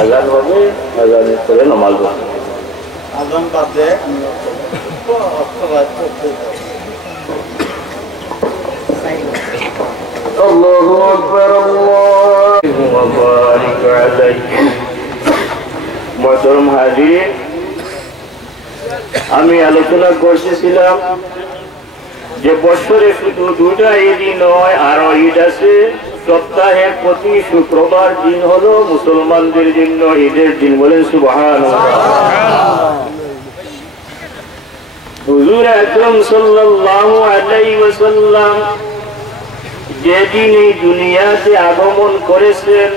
আজান হবে, আজানের পরে নামাজ হবে। আজান বাদে আল্লাহু আকবার, আল্লাহু বারিক আলাইহি। মুহতারাম হাজিরিন, আমি আলোচনা করতেছিলাম যে বছরে শুধু দুটা ঈদই নয়, আরো ঈদ আছে। সপ্তাহের প্রতি শুক্রবার দিন হলো মুসলমানদের জন্য ঈদের দিন। বলেন সুবহানাল্লাহ। হুজুর আকরাম সাল্লাল্লাহু আলাইহি ওয়াসাল্লাম যেদিন এই দুনিয়াতে আগমন করেছেন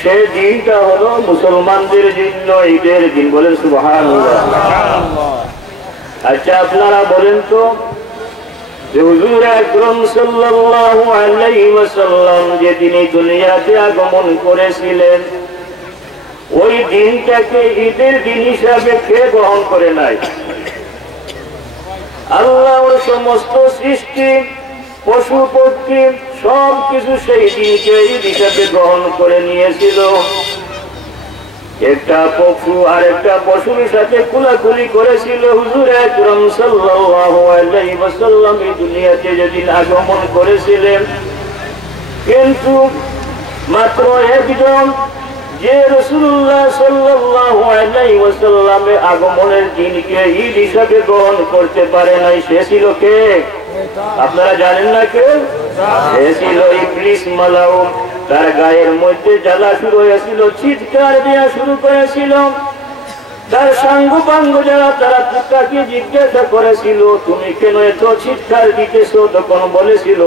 সেই দিনটা হলো মুসলমানদের জন্য ঈদের দিন। বলেন সুবহানাল্লাহ। আচ্ছা, আপনারা বলেন তো যে হুজুর আকরাম সাল্লাল্লাহু আলাইহি ওয়াসাল্লাম যেদিন এই দুনিয়াতে আগমন করেছিলেন ওই দিনটাকে ঈদের দিন হিসাবে কে গ্রহণ করে নাই? আল্লাহর সমস্ত সৃষ্টি, পশু পক্ষী সব কিছু সেই দিনকে ঈদ হিসাবে গ্রহণ করে নিয়েছিল। একটা পশু আর একটা পশুর সাথে কুলাকুলি করেছিল। হুজুর আকরাম সাল্লাল্লাহু আলাইহি ওয়াসাল্লাম এই দুনিয়াতে যেদিন আগমন করেছিলেন, কিন্তু মাত্র একজন যে রাসূলুল্লাহ সাল্লাল্লাহু আলাইহি ওয়াসাল্লামের আগমনের দিনকে ঈদ হিসাবে গ্রহণ করতে পারে নাই। সে ছিল কে? আপনারা জানেন না কে? সে ছিল ইবলিস মালাউন। তার গায়ের মধ্যে জ্বালা শুরু হয়েছিল, চিৎকার দেওয়া শুরু করেছিল। তার সাঙ্গপাঙ্গ যারা তারা তাকে জিজ্ঞাসা করেছিল, তুমি কেন এত চিৎকার দিতেছো? তখন বলেছিল,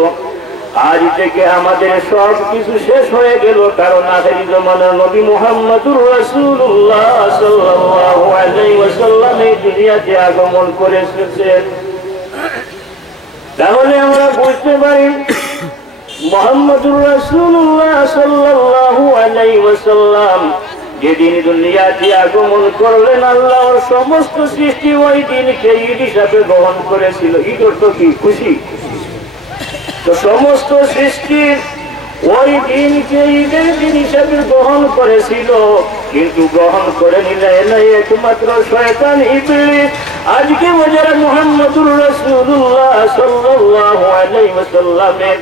আজ থেকে আমাদের সব কিছু শেষ হয়ে গেল, কারণ আখেরি জামানার নবী মুহাম্মদুর রাসূলুল্লাহ সাল্লাল্লাহু আলাইহি ওয়াসাল্লাম এই দুনিয়াতে আগমন করে এসেছেন। তাহলে আমরা বুঝতে পারি মুহাম্মদুর রাসূলুল্লাহ সাল্লাল্লাহু আলাইহি ওয়াসাল্লাম যেদিন দুনিয়াতে আগমন করলেন, আল্লাহর সমস্ত সৃষ্টি ওই দিনকে ঈদ হিসাবে গ্রহণ করেছিল। ঈদ অর্থ কি? খুশি। তো সমস্ত সৃষ্টি ওই দিনকে ঈদের দিন হিসাবে গ্রহণ করেছিল, কিন্তু গ্রহণ করে নিলে একমাত্র শয়তান ইবলিস। আজকে যারা মুহাম্মদুর রাসূলুল্লাহ সাল্লাল্লাহু আলাইহি ওয়াসাল্লামের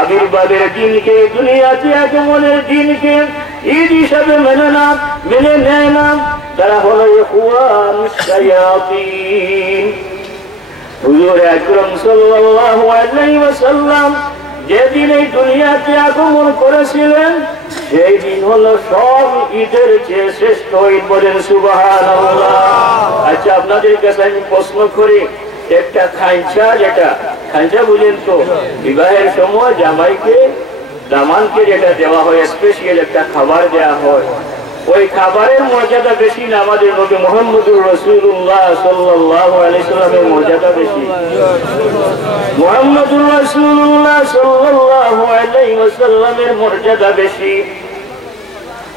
আবির্ভাবের দিনকে, দুনিয়াতে আগমনের দিনকে ঈদ হিসাবে মেনে নেয় না, তারা হলো ইখওয়ানুশ শায়াতিন। হুজুর আকরাম সাল্লাল্লাহু আলাইহি ওয়াসাল্লাম যেদিন এই দুনিয়াতে আগমন করেছিলেন সেই দিন হলো সব ঈদের চেয়ে শ্রেষ্ঠ ঈদ। বলেন সুবহানাল্লাহ। আচ্ছা, আপনাদের কাছে আমি প্রশ্ন করি, একটা খাঞ্চা, যেটা খাঞ্চা বুঝেন তো, বিবাহের সময় জামাইকে দামানকে যেটা দেওয়া হয়, স্পেশাল একটা খাবার দেওয়া হয়, ওই খাবারের মর্যাদা বেশি না আমাদের নবী মুহাম্মদুর রাসূলুল্লাহ সাল্লাল্লাহু আলাইহি ওয়াসাল্লামের মর্যাদা বেশি? মুহাম্মদুর রাসূলুল্লাহ সাল্লাল্লাহু আলাইহি ওয়াসাল্লামের মর্যাদা বেশি।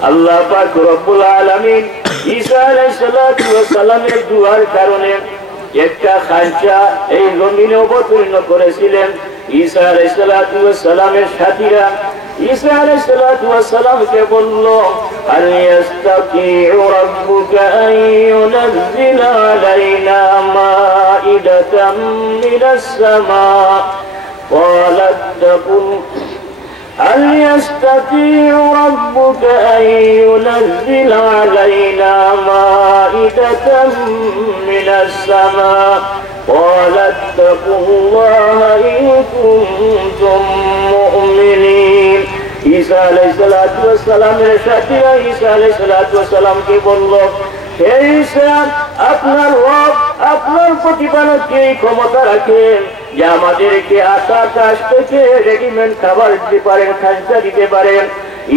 আল্লাহ পাক রব্বুল আলামিন ঈসা আলাইহিস সালাতু ওয়াস সালামের দুআর কারণে একটা খাঞ্চা এই জমিনে অবতীর্ণ করেছিলেন। ঈসা আলাইহিস সালাতু ওয়াস সালামের সাথীরা ঈসা আলাইহিস সালাতু ওয়াস সালামকে বলল, হাল ইয়াস্তাতিউ রাব্বুকা আন ইউনাজ্জিলা আলাইনা মাইদাতাম মিনাস সামা ক্বালাত তাকুন هل يستطيع ربك أن ينزل علينا مائدة من السماء قال اتقوا الله إن كنتم مؤمنين। ঈসা আলাইহিস সালাতু ওয়াস সালামের সাথীরা ঈসা আলাইহিস সালাতু ওয়াস সালামকে বলল, হে ঈসা, আপনার রব আপনার প্রতিপালক কি ক্ষমতা রাখেন যে আমাদেরকে আকাশ থেকে রেডিমেড খাবার দিতে পারেন, খাজনা দিতে পারেন?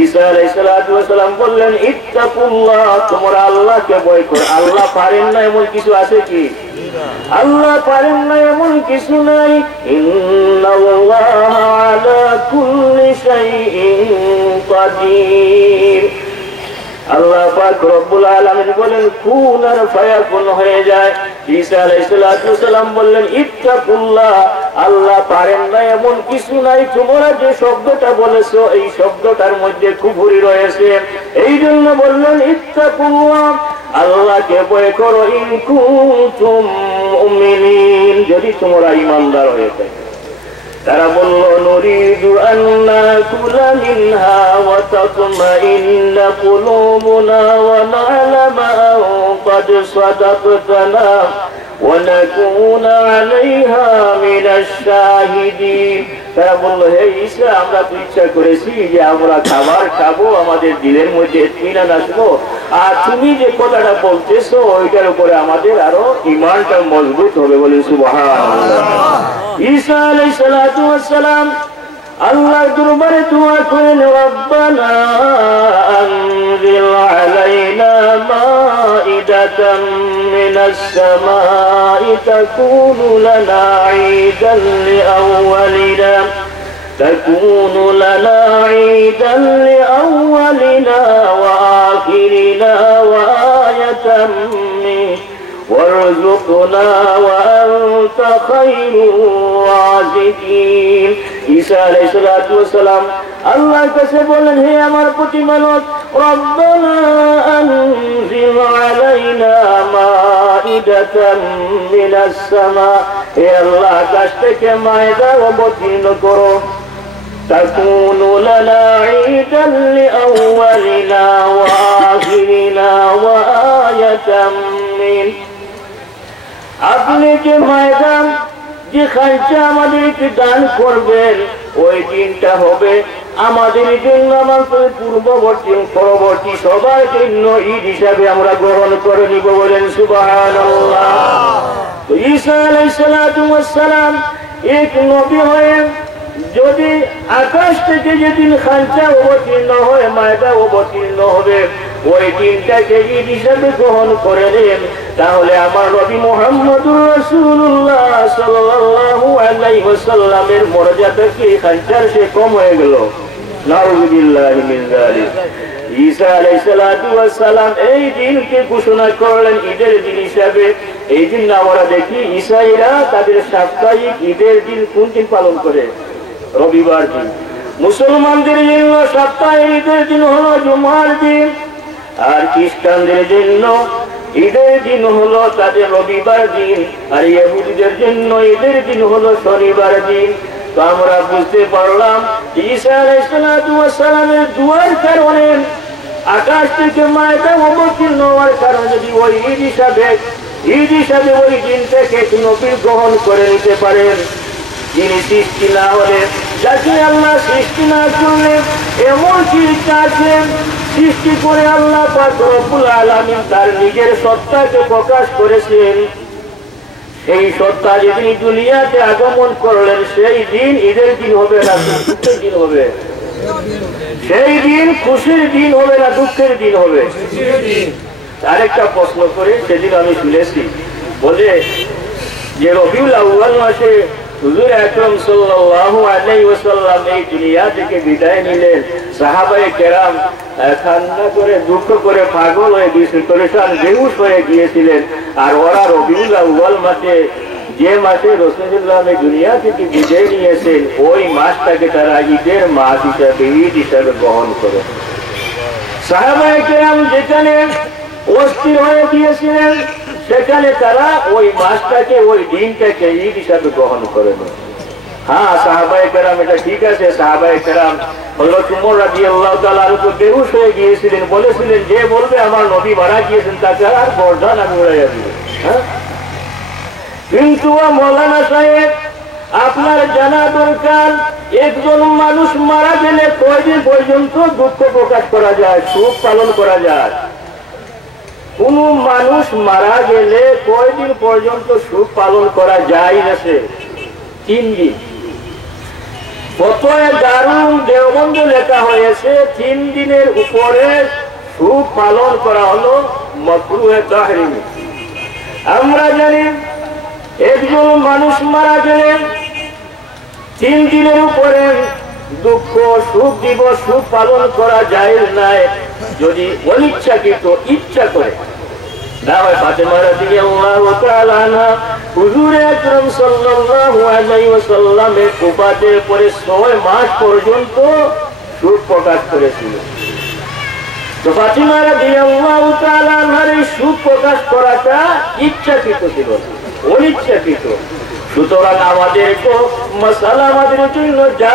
ঈসা আলাইহিস সালাতু ওয়াস সালাম বললেন, ইত্তাকুল্লাহ, তোমরা আল্লাহকে ভয় করো। আল্লাহ পারেন না এমন কিছু আছে কি? আল্লাহ পারেন না এমন কিছু নাই। ইন্নাল্লাহা আলা কুল্লি শাইইন কাদির। আল্লাহ পাক রব্বুল আলামিন বলেন কুন আর ফায়াকুন হয়ে যায়। ঈসা আলাইহিস সালাতু ওয়াস সালাম বললেন, ইত্তাকুল্লাহ, আল্লাহ পারেন না এমন কিছু নাই। তোমরা যে শব্দটা বলেছো এই শব্দটার মধ্যে কুফরি রয়েছে, এই জন্য বললেন ইত্তাকুল্লাহ, আল্লাহকে ভয় করো, ইন কুনতুম মুমিনিন, যদি তোমরা ঈমানদার হয়ে থাকো। তারা বলল নুরিদু আন নাকুলা মিনহা ওয়া তাতমাইন্না কুলুবুনা ওয়া না'লামা আন ক্বাদ সাদাকতানা ওয়া নাকুনা আলাইহা মিনাশ শাহিদিন। তারা বলল হে ঈসা, আমরা তো ইচ্ছা করেছি যে আমরা খাবার খাবো, আমাদের দিলের মধ্যে ইত্মিনান আসবো, আর তুমি যে কথাটা বলতেছো ওইটার উপরে আমাদের আরো ঈমানটা মজবুত হবে। বলেন সুবহানাল্লাহ। ঈসা আলাইহিস সালাতু ওয়াস সালাম আল্লাহর দরবারে দোয়া করেন, রব্বানা আনজিল আলাইনা মাইদাতাম মিনাস সামাই তাকুনু লানা ঈদান লিআউয়ালিনা تكون لنا عيدا لأولنا وآخرنا وآية منك وارزقنا وأنت خير الرازقين। ঈসা আলাইহিস সালাতু ওয়াস সালাম আল্লাহর কাছে বলেন, হে আমার প্রতিপালক, রব্বানা আনজিল আলাইনা মাইদাতান মিনাস সামা, হে আল্লাহ আকাশ থেকে মায়দা অবতীর্ণ করো, তাকুনু লানা ঈদান লিআউয়ালিনা ওয়া আখিরিনা ওয়া আয়াতাম মিন, আপনি যে ময়দান যে খাইটা আমাদেরকে দান করবেন ওই দিনটা হবে আমাদের জন্য, আমাদের পূর্ববর্তী পরবর্তী সবার জন্য ঈদ হিসাবে আমরা গ্রহণ করে নিব। বলেন সুবহানাল্লাহ। তো ঈসা আলাইহিস সালাতু ওয়াস সালাম এক নবী হয়ে যদি আকাশ থেকে যেদিন খাঞ্চা অবতীর্ণ হয়, মায়দা অবতীর্ণ হবে, ওই দিনটাকে ঈদ হিসাবে গ্রহণ করে নেন, তাহলে আমার নবী মুহাম্মদুর রাসূলুল্লাহ সাল্লাল্লাহু আলাইহি ওয়াসাল্লামের মর্যাদা কি খাঞ্চার সে কম হয়ে গেল? নাউযুবিল্লাহি মিন যালিক। ঈসা আলাইহিস সালাতু ওয়াস সালাম এই দিনকে ঘোষণা করলেন ঈদের দিন হিসাবে। এই দিন আমরা দেখি ঈসাইরা তাদের সাপ্তাহিক ঈদের দিন কোন দিন পালন করে? রবিবার দিন। মুসলমানদের জন্য সপ্তাহের ঈদের দিন হলো জুমার দিন, আর খ্রিস্টানদের জন্য ঈদের দিন হলো তাদের রবিবার দিন, আর ইহুদিদের জন্য ঈদের দিন হলো শনিবার দিন। তো আমরা বুঝতে পারলাম ঈসা আলাইহিস সালাতু ওয়াস সালামের দুয়ার কারণে আকাশ থেকে মায়দা অবতীর্ণ হওয়ার কারণে যদি ওই ঈদ হিসাবে ওই দিনটাকে নবী গ্রহণ করে নিতে পারেন, যিনি সৃষ্টি না হলে, যাকে আল্লাহ সৃষ্টি না করলে, এমন চিন্তা আছে সৃষ্টি করে আল্লাহ পাক রব্বুল আলামিন তার নিজের সত্তাকে প্রকাশ করেছেন। এই সত্তা যেদিন দুনিয়াতে আগমন করলেন সেই দিন ঈদের দিন হবে না দুঃখের দিন হবে? সেই দিন খুশির দিন হবে না দুঃখের দিন হবে? আরেকটা প্রশ্ন করে সেদিন আমি শুনেছি, বলে যে রবিউল আউয়াল মাসে হুজুর আকরাম সাল্লাল্লাহু আলাইহি ওয়াসাল্লাম এই দুনিয়া থেকে বিদায় নিলেন, সাহাবায়ে কেরাম কান্না করে দুঃখ করে পাগল হয়ে গিয়েছিল, পরেশান বেহুশ হয়ে গিয়েছিলেন। আর ওরা রবিউল আউয়াল মাসে, যে মাসে রাসূলুল্লাহ এই দুনিয়া থেকে বিদায় নিয়েছেন, ওই মাসটাকে তারা ঈদের মাস হিসাবে, ঈদ হিসাবে গ্রহণ করে। সাহাবায়ে কেরাম যেখানে অস্থির হয়ে গিয়েছিলেন সেখানে তারা ওই মাসটাকে, ওই দিনটাকে ঈদ হিসাবে গ্রহণ করে নেন। হ্যাঁ, সাহাবায়ে কেরাম এটা ঠিক আছে। সাহাবায়ে কেরাম হযরত উমর রাদিয়াল্লাহু তাআলা আনহু বেহুশ হয়ে গিয়েছিলেন, বলেছিলেন যে বলবে আমার নবী মারা গিয়েছেন তাকে আর বর্ধান আমি উড়াইয়া দিব। হ্যাঁ, কিন্তু মৌলানা সাহেব আপনার জানা দরকার, একজন মানুষ মারা গেলে কয়দিন পর্যন্ত দুঃখ প্রকাশ করা যায়, শোক পালন করা যায়? কোন মানুষ মারা গেলে কয়দিন পর্যন্ত শোক পালন করা যায় না? 3 দিন। ফতোয়া দারুল দেওবন্দ লেখা হয়েছে 3 দিনের উপরে শোক পালন করা হলো মাকরুহে তাহরিম। আমরা জানি একজন মানুষ মারা গেলে 3 দিনের উপরে দুঃখ সুখ দিবস সুখ পালন করা যায় নাই, যদি অনিচ্ছাকৃত ইচ্ছা করে না হয় ফাতেমা রাদিয়াল্লাহু তাআলা আনহা হুজুর আকরাম সাল্লাল্লাহু আলাইহি ওয়াসাল্লামের ওফাতের পরে 6 মাস পর্যন্ত সুখ প্রকাশ করেছিল। তো ফাতিমা রাদিয়াল্লাহু তাআলা আনহার এই সুখ প্রকাশ করাটা ইচ্ছাকৃত ছিল, অনিচ্ছাকৃত। সুতরাং আমাদেরকে মাসালা আমাদের জন্য যায়